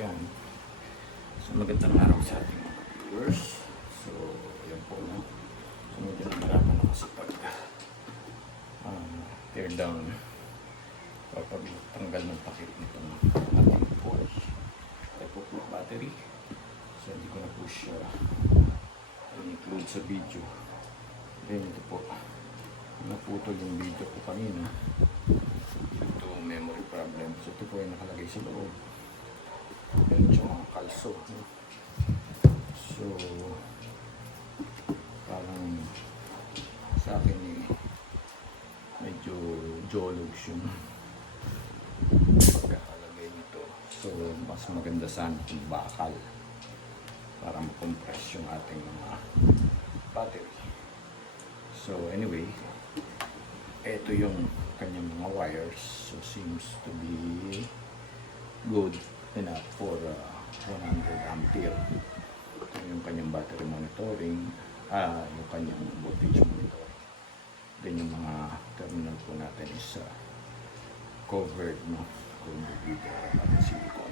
Yan. So magandang araw sa ating mga viewers. So yan po no. So medyo nahirapan na kasi pag tear down kapag tanggal ng takip nitong ating Porsche type of battery. So hindi ko na po siya include sa video. Then ito po, naputol yung video ko kanina. Ito memory problem. So ito po ay nakalagay sa loob. Yan yung mga kalso. No? So parang sa akin medyo jologs yung pagkakalagay nito. So mas maganda sana kung bakal para makompress yung ating mga battery. So anyway, ito yung kanyang mga wires. So seems to be good enough for 100 ampere. Ito yung kanyang battery monitoring, yung kanyang voltage monitoring. Then yung mga terminal po natin is covered, no? Covered with silicone.